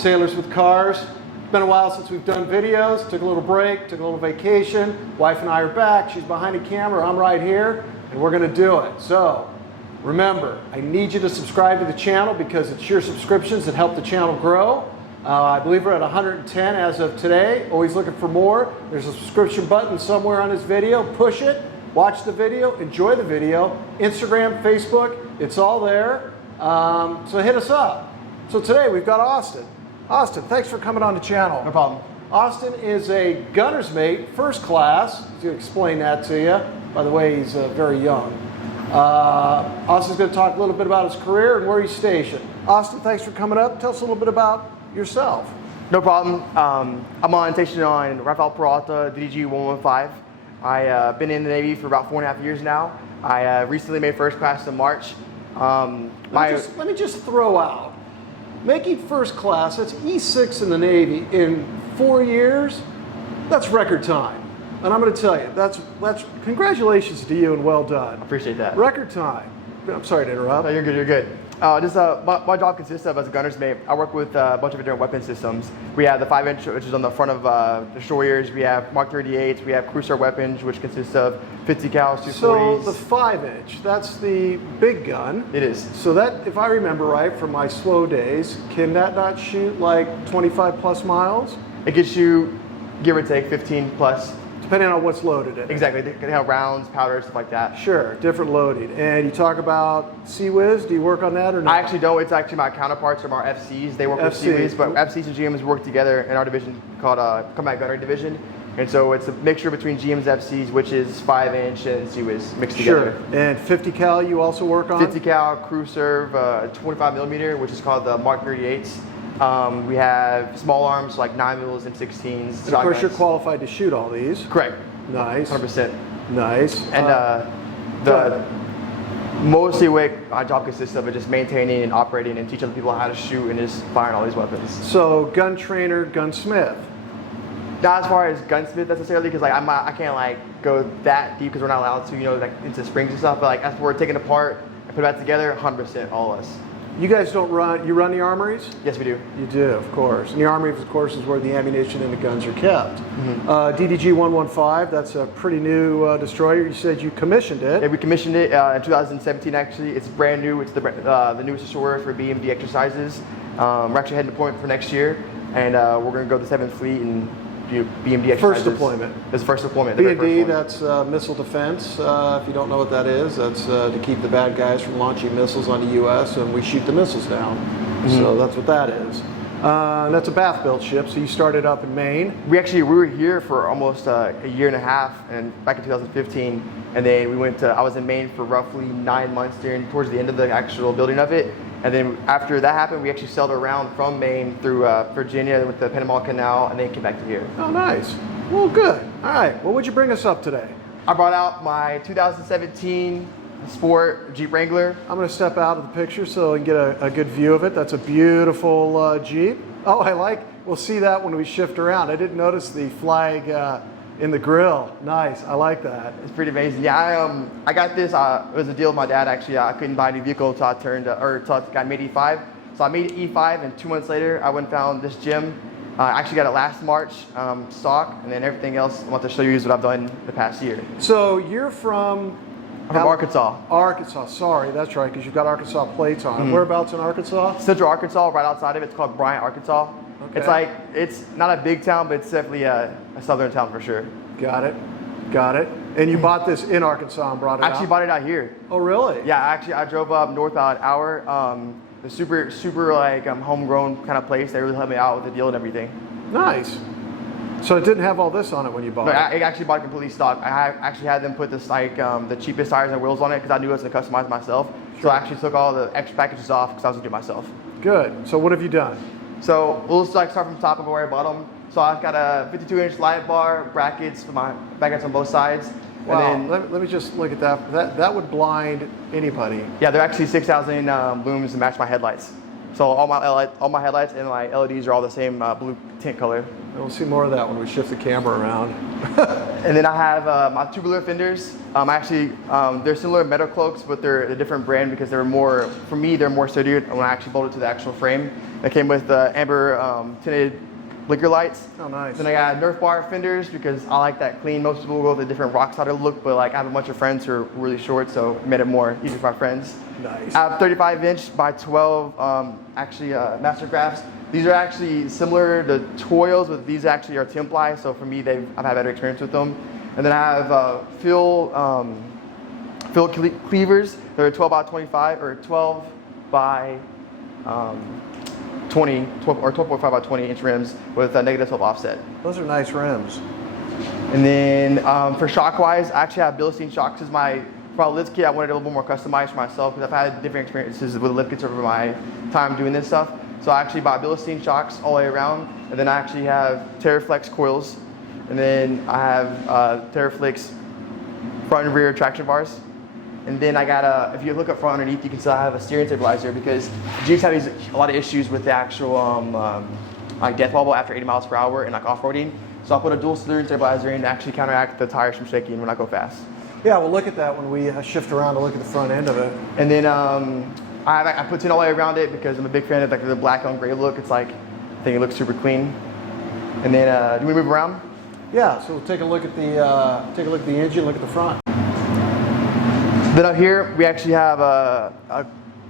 Sailors with Cars. It's been a while since we've done videos. Took a little break, took a little vacation. Wife and I are back. She's behind the camera, I'm right here, and we're gonna do it. So, remember, I need you to subscribe to the channel because it's your subscriptions that help the channel grow. I believe we're at 110 as of today. Always looking for more. There's a subscription button somewhere on this video. Push it, watch the video, enjoy the video. Instagram, Facebook, it's all there. So hit us up. So today we've got Austin. Austin, thanks for coming on the channel. No problem. Austin is a gunner's mate, first class. He's going to explain that to you. By the way, he's very young. Austin's going to talk a little bit about his career and where he's stationed. Austin, thanks for coming up. Tell us a little bit about yourself. No problem. I'm on station on Rafael Peralta, DDG 115. I've been in the Navy for about 4.5 years now. I recently made first class in March. Let me just throw out, making first class, that's E6 in the Navy in 4 years, that's record time. And I'm going to tell you, that's congratulations to you and well done. I appreciate that. Record time. I'm sorry to interrupt. No, you're good, you're good. My job consists of, as a gunner's mate, I work with a bunch of different weapon systems. We have the 5-inch, which is on the front of the destroyers. We have Mark 38s. We have cruiser weapons, which consists of 50 cals, 240s. So the 5-inch, that's the big gun. It is. So that, if I remember right from my slow days, can that not shoot like 25 plus miles? It can shoot, give or take, 15 plus. Depending on what's loaded in it. Exactly. They can have rounds, powder, stuff like that. Sure, different loading. And you talk about CWIS, do you work on that or not? I actually don't. It's actually my counterparts from our FCs. They work with CWIS, but FCs and GMs work together in our division called Combat Gunnery Division. And so it's a mixture between GMs, FCs, which is 5-inch and CWIS mixed together. Sure. And 50 cal you also work on? 50 cal, crew serve, 25 millimeter, which is called the Mark 38s. We have small arms like 9mm and 16s. And of course, you're qualified to shoot all these. Correct. Nice. 100%. Nice. And mostly what our job consists of is just maintaining and operating and teaching other people how to shoot and just firing all these weapons. So gun trainer, gunsmith. Not as far as gunsmith necessarily, because like I can't like go that deep because we're not allowed to, you know, like into springs and stuff. But like as we're taking it apart and put it back together, 100% all of us. You guys don't run, you run the armories? Yes, we do. You do, of course. And the armory, of course, is where the ammunition and the guns are kept. Mm-hmm. DDG 115, that's a pretty new destroyer. You said you commissioned it. Yeah, we commissioned it in 2017, actually. It's brand new. It's the newest destroyer for BMD exercises. We're actually heading to deployment for next year, and we're going to go to the 7th Fleet and do BMD exercises. First deployment. It's the first deployment. BMD, that's missile defense. If you don't know what that is, that's to keep the bad guys from launching missiles on the U.S. and we shoot the missiles down. Mm-hmm. So that's what that is. That's a Bath-built ship. So you started up in Maine. We were here for almost a year and a half, and back in 2015, and then we went to. I was in Maine for roughly 9 months towards the end of the actual building of it. And then after that happened, we actually sailed around from Maine through Virginia with the Panama Canal, and then came back to here. Oh, nice. Well, good. All right. What would you bring us up today? I brought out my 2017 Sport Jeep Wrangler. I'm going to step out of the picture so we can get a good view of it. That's a beautiful Jeep. Oh, we'll see that when we shift around. I didn't notice the flag in the grill. Nice. I like that. It's pretty amazing. Yeah, I got this. It was a deal with my dad, actually. I couldn't buy a new vehicle until I made E5. So I made E5, and 2 months later, I went and found this gym. I actually got it last March, stock, and then everything else I want to show you is what I've done the past year. So you're from Arkansas. Arkansas, sorry, that's right, because you've got Arkansas plates on. Mm-hmm. Whereabouts in Arkansas? Central Arkansas, right outside of it. It's called Bryant, Arkansas. Okay. It's not a big town, but it's definitely a southern town for sure. Got it. And you bought this in Arkansas and brought it out? I actually bought it out here. Oh, really? Yeah, I drove up north about an hour. The super homegrown kind of place. They really helped me out with the deal and everything. Nice. So it didn't have all this on it when you bought it? I actually bought it completely stock. I actually had them put the cheapest tires and wheels on it because I knew I was going to customize myself. Sure. So I actually took all the extra packages off because I was going to do it myself. Good. So what have you done? So we'll start from the top and go right bottom. So I've got a 52-inch light bar, brackets for my backends on both sides. Wow. And then, let me just look at that. That would blind anybody. Yeah, they're actually 6,000 looms to match my headlights. So all my headlights and my LEDs are all the same blue tint color. And we'll see more of that when we shift the camera around. And then I have my tubular fenders. Actually, they're similar to metal cloaks, but they're a different brand because they're more, for me, they're more sturdier when I actually bolt it to the actual frame. They came with amber tinted blinker lights. Oh, nice. Then I got Nerf bar fenders because I like that clean. Most people go with a different rock solid look, but like I have a bunch of friends who are really short, so it made it more easy for my friends. Nice. I have 35-inch by 12 Mastercrafts. These are actually similar to Toils, but these actually are Templi, so for me, I've had better experience with them. And then I have fill cleavers. They're 12 by 25 or 12 by 20, 12 or 12.5 by 20 inch rims with a negative 12 offset. Those are nice rims. And then for shock wise, I actually have Bilstein shocks as my, for my lift kit. I wanted a little bit more customized for myself because I've had different experiences with lift kits over my time doing this stuff. So I actually bought Bilstein shocks all the way around, and then I actually have TerraFlex coils, and then I have TerraFlex front and rear traction bars. And then I got if you look up front underneath, you can see I have a steering stabilizer because Jeeps have a lot of issues with the actual like death wobble after 80 miles per hour and like off-roading. So I put a dual steering stabilizer in to actually counteract the tires from shaking when I go fast. Yeah, we'll look at that when we shift around to look at the front end of it. And then I put tin all the way around it because I'm a big fan of like the black on gray look. It's like, I think it looks super clean. And then do we move around? Yeah, so we'll take a look at the engine, look at the front. Then up here, we actually have a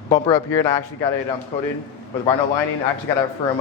bumper up here, and I actually got it coated with vinyl lining. I actually got it from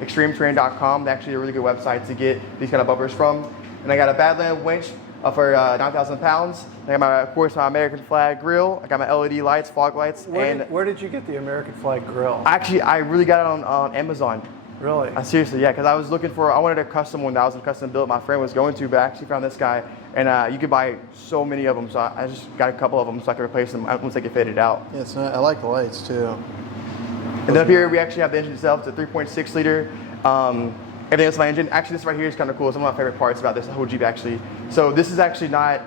extremeterrain.com. They're actually a really good website to get these kind of bumpers from. And I got a Badland winch for 9,000 pounds. I got of course, my American flag grill. I got my LED lights, fog lights. Where did you get the American flag grill? Actually, I really got it on Amazon. Really? Seriously, yeah, because I was looking for, I wanted a custom one that was a custom built my friend was going to, but I actually found this guy, and you could buy so many of them, so I just got a couple of them so I could replace them once they get faded out. Yeah, it's I like the lights too. And then up here, we actually have the engine itself. It's a 3.6 liter. Everything else in my engine. Actually, this right here is kind of cool. It's one of my favorite parts about this whole Jeep, actually. So this is actually not,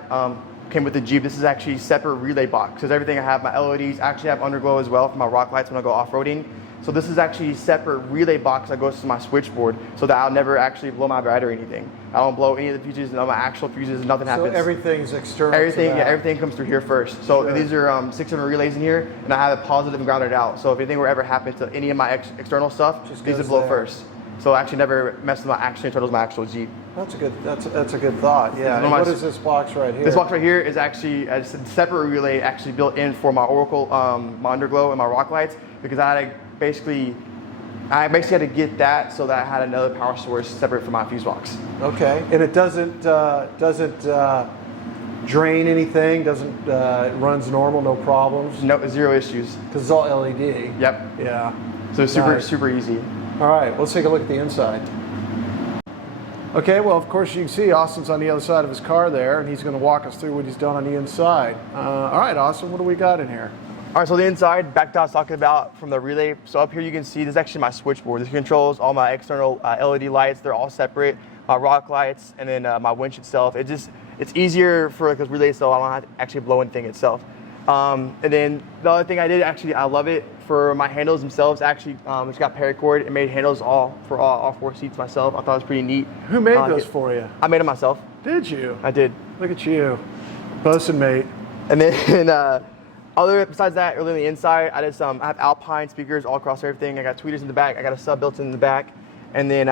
came with the Jeep. This is actually separate relay box. Because everything I have, my LEDs, actually have underglow as well for my rock lights when I go off-roading. So this is actually separate relay box that goes to my switchboard so that I'll never actually blow my battery or anything. I don't blow any of the fuses, none of my actual fuses, nothing happens. So everything's external. Everything comes through here first. So sure. These are 6 different relays in here, and I have it positive and grounded out. So if anything were ever happen to any of my external stuff, these would blow first. So I actually never mess with my actual internals, my actual Jeep. That's a good thought. Yeah. And what is this box right here? This box right here is actually a separate relay actually built in for my Oracle, my underglow and my rock lights, because I had basically had to get that so that I had another power source separate from my fuse box. Okay, and it doesn't drain anything. It runs normal, no problems. No, zero issues. Because it's all LED. Yep. Yeah. So super easy. All right, let's take a look at the inside. Okay, well, of course you can see Austin's on the other side of his car there, and he's going to walk us through what he's done on the inside. All right, Austin, what do we got in here? All right, so the inside, back to what I was talking about from the relay. So up here you can see this is actually my switchboard. This controls all my external LED lights. They're all separate. My rock lights, and then my winch itself. It's easier for because relay, so I don't have to actually blow anything itself. And then the other thing I did, actually, I love it for my handles themselves. Actually, it's got paracord. It made handles for all 4 seats myself. I thought it was pretty neat. Who made those for you? I made them myself. Did you? I did. Look at you, bosun mate. And then besides that, early on the inside, I have Alpine speakers all across everything. I got tweeters in the back. I got a sub built in the back. And then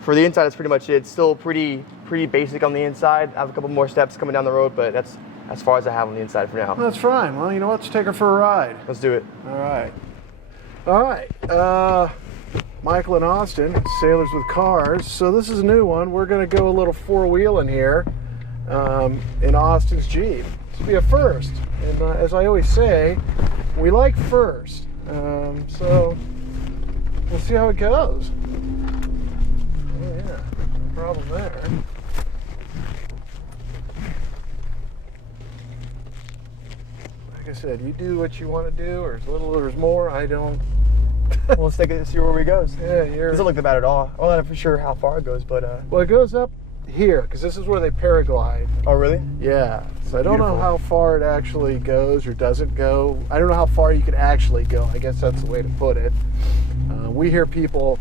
for the inside, that's pretty much it. It's still pretty basic on the inside. I have a couple more steps coming down the road, but that's as far as I have on the inside for now. That's fine. Well, you know what? Let's take her for a ride. Let's do it. All right. Michael and Austin, Sailors with Cars. So this is a new one. We're going to go a little four-wheeling here in Austin's Jeep. This will be a first. And as I always say, we like first. So we'll see how it goes. Oh, yeah. No problem there. Like I said, you do what you want to do, or as little or as more. I don't. We'll take it to see where it goes. Yeah, it doesn't look that bad at all. I'm not for sure how far it goes, but well, it goes up here, because this is where they paraglide. Oh, really? Yeah. So I don't know Beautiful. how far it actually goes or doesn't go. I don't know how far you can actually go. I guess that's the way to put it. We hear people.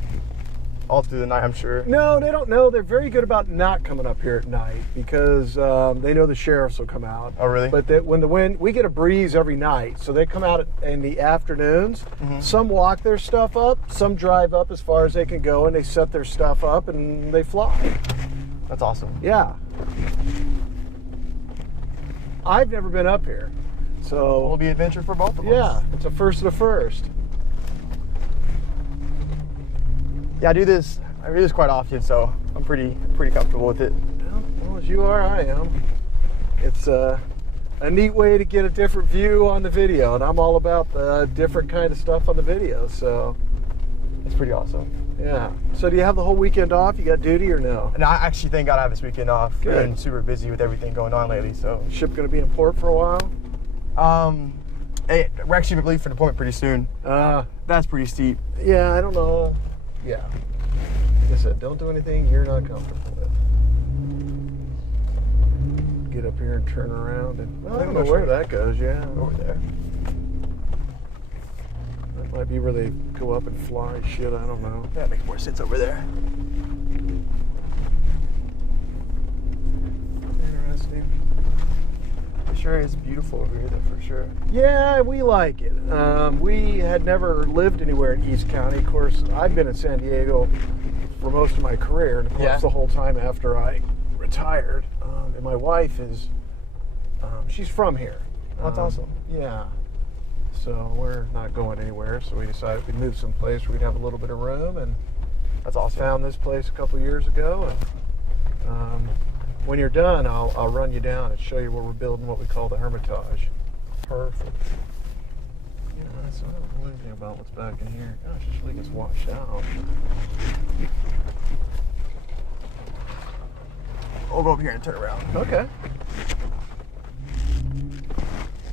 All through the night, I'm sure. No, they don't know. They're very good about not coming up here at night because they know the sheriffs will come out. Oh, really? But when the wind, we get a breeze every night, so they come out in the afternoons. Mm-hmm. Some walk their stuff up, some drive up as far as they can go, and they set their stuff up and they fly. That's awesome. Yeah. I've never been up here, so It'll be an adventure for both of us. yeah, it's a first of the first. Yeah, I do this quite often, so I'm pretty comfortable with it. Well, as you are, I am. It's a neat way to get a different view on the video, and I'm all about the different kind of stuff on the video, so It's pretty awesome. yeah. So do you have the whole weekend off? You got duty or no? And I actually thank God I have this weekend off. Good. I've been super busy with everything going on lately, so. Ship gonna be in port for a while? Hey, we're actually leaving for deployment pretty soon. That's pretty steep. Yeah, I don't know. Yeah. Like I said, don't do anything you're not comfortable with. Get up here and turn around and, well, I don't know where that goes, yeah. Over there. That might be where they go up and fly shit, I don't know. That makes more sense over there. Interesting. It sure is beautiful over here, though, for sure. Yeah, we like it. We had never lived anywhere in East County. Of course, I've been in San Diego for most of my career, and of course Yeah. the whole time after I retired. And my wife is, she's from here. That's awesome. Yeah. So we're not going anywhere, so we decided we'd move someplace where we'd have a little bit of room, and That's awesome. found this place a couple years ago. And when you're done, I'll run you down and show you where we're building what we call the Hermitage. Perfect. Yeah, so I don't know anything about what's back in here. Gosh, this really gets washed out. We'll go over here and turn around. Okay.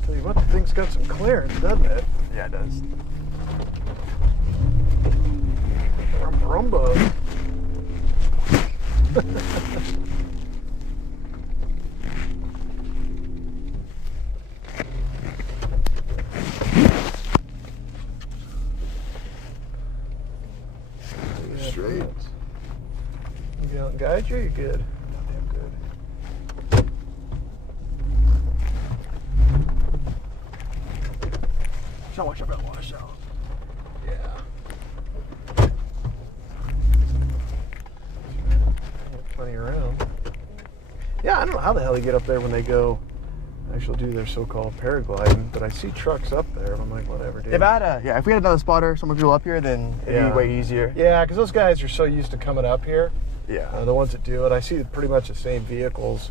Tell you what, the thing's got some clearance, doesn't it? Yeah, it does. Rumbo. Straight. You get out and guide you, you're good. Damn good. So much about wash out. Yeah. Plenty around. Yeah, I don't know how the hell they get up there when they go actually do their so-called paragliding, but I see trucks up there, and I'm like, whatever, dude. If we had another spotter, someone could go up here, then it'd be way easier. Yeah, because those guys are so used to coming up here. Yeah. The ones that do it, I see pretty much the same vehicles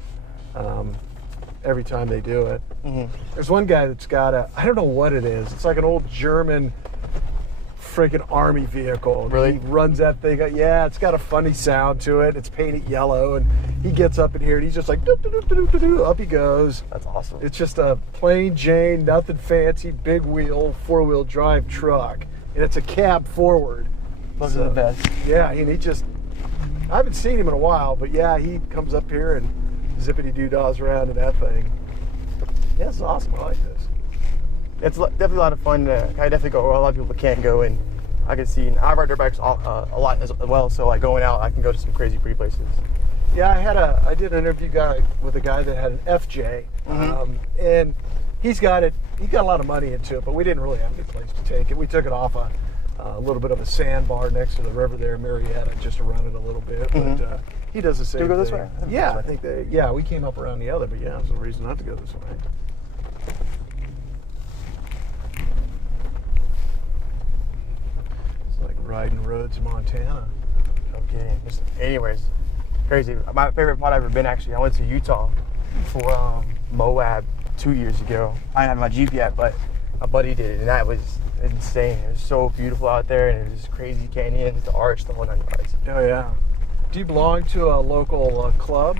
every time they do it. Mm-hmm. There's one guy that's got I don't know what it is. It's like an old German freaking army vehicle. Really? He runs that thing. Yeah, it's got a funny sound to it. It's painted yellow, and he gets up in here and he's just like, doop, doop, doop, doop, doop, up he goes. That's awesome. It's just a plain Jane, nothing fancy, big wheel, 4-wheel drive truck, and it's a cab forward. Those are the best. Yeah, and he just, I haven't seen him in a while, but yeah, he comes up here and zippity-doo-dahs around in that thing. Yeah, it's awesome. I like this. It's definitely a lot of fun. I definitely go where a lot of people can't go, and I can see. I ride dirt bikes a lot as well, so like going out, I can go to some crazy pretty places. Yeah, I did an interview with a guy that had an FJ, and he's got it. He got a lot of money into it, but we didn't really have any place to take it. We took it off a little bit of a sandbar next to the river there in Marietta, just to run it a little bit. But he does the same Do we go this thing. way? Yeah, I think we came up around the other, but yeah, there's no reason not to go this way. It's like riding roads in Montana. Okay. Just anyways, crazy. My favorite spot I've ever been, actually, I went to Utah for Moab 2 years ago. I didn't have my Jeep yet, but my buddy did it, and that was insane. It was so beautiful out there, and it was just crazy canyons, the arch, the whole nine yards. Oh yeah. Do you belong to a local club?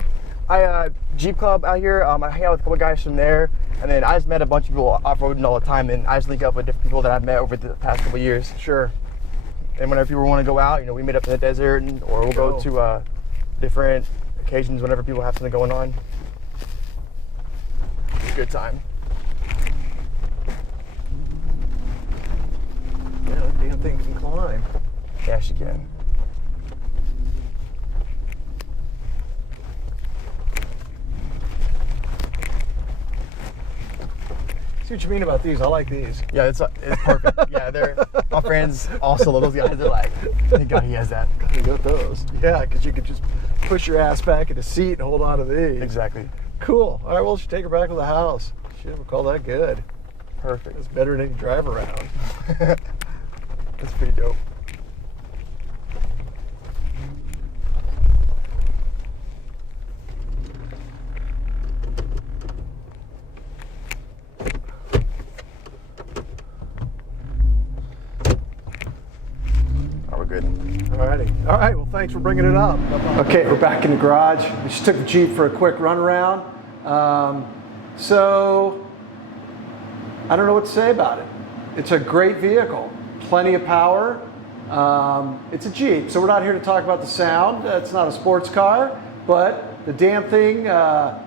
Jeep club out here. I hang out with a couple guys from there, and then I just met a bunch of people off-roading all the time, and I just link up with different people that I've met over the past couple of years. Sure. And whenever people want to go out, we meet up in the desert, or we'll go to different occasions whenever people have something going on. It's a good time. Yeah, that damn thing can climb. Yeah, she can. See what you mean about these. I like these. Yeah, it's perfect. Yeah, my friends also love those guys. They're like, thank God he has that. You got those. Yeah, because you could just push your ass back in the seat and hold on to these. Exactly. Cool. All right, well, let's take her back to the house. Shit, we'll call that good. Perfect. That's better than any drive around. That's pretty dope. We're good. Alrighty. All right, well, thanks for bringing it up. Okay, we're back in the garage. We just took the Jeep for a quick run around. So, I don't know what to say about it. It's a great vehicle, plenty of power. It's a Jeep, so we're not here to talk about the sound. It's not a sports car, but the damn thing,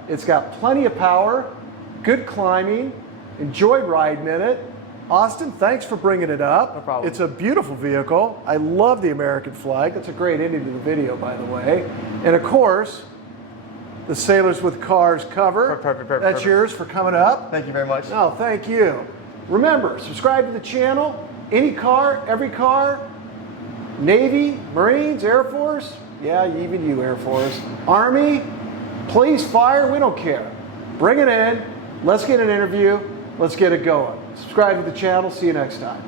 it's got plenty of power, good climbing, enjoyed riding in it. Austin, thanks for bringing it up. No problem. It's a beautiful vehicle. I love the American flag. That's a great ending to the video, by the way. And of course, the Sailors with Cars cover. That's yours for coming up. Thank you very much. No, thank you. Remember, subscribe to the channel. Any car, every car, Navy, Marines, Air Force, yeah, even you, Air Force, Army, police, fire, we don't care. Bring it in. Let's get an interview. Let's get it going. Subscribe to the channel. See you next time.